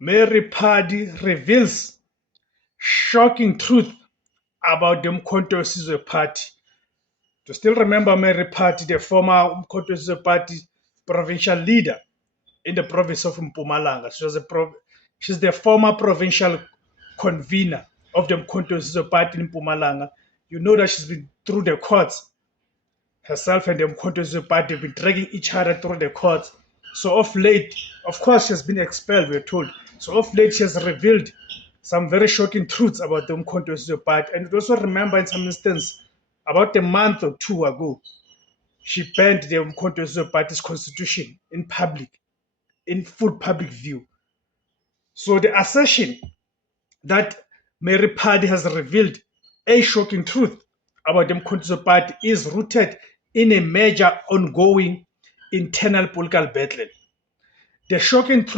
Mary Pardee reveals shocking truth about the Umkhonto we Party. To still remember Mary Pardee, the former Umkhonto we Party provincial leader in the province of Mpumalanga. She's the former provincial convener of the Umkhonto we Party in Mpumalanga. You know that she's been through the courts. Herself and the Umkhonto we Party have been dragging each other through the courts. So of late, of course, she has been expelled, we're told. So of late, she has revealed some very shocking truths about the Umkhonto we Party. And we also remember in some instance, about a month or two ago, she banned the Umkhonto we Party's constitution in public, in full public view. So the assertion that Mary Pardee has revealed a shocking truth about the Umkhonto Party is rooted in a major ongoing internal political battle. The shocking truth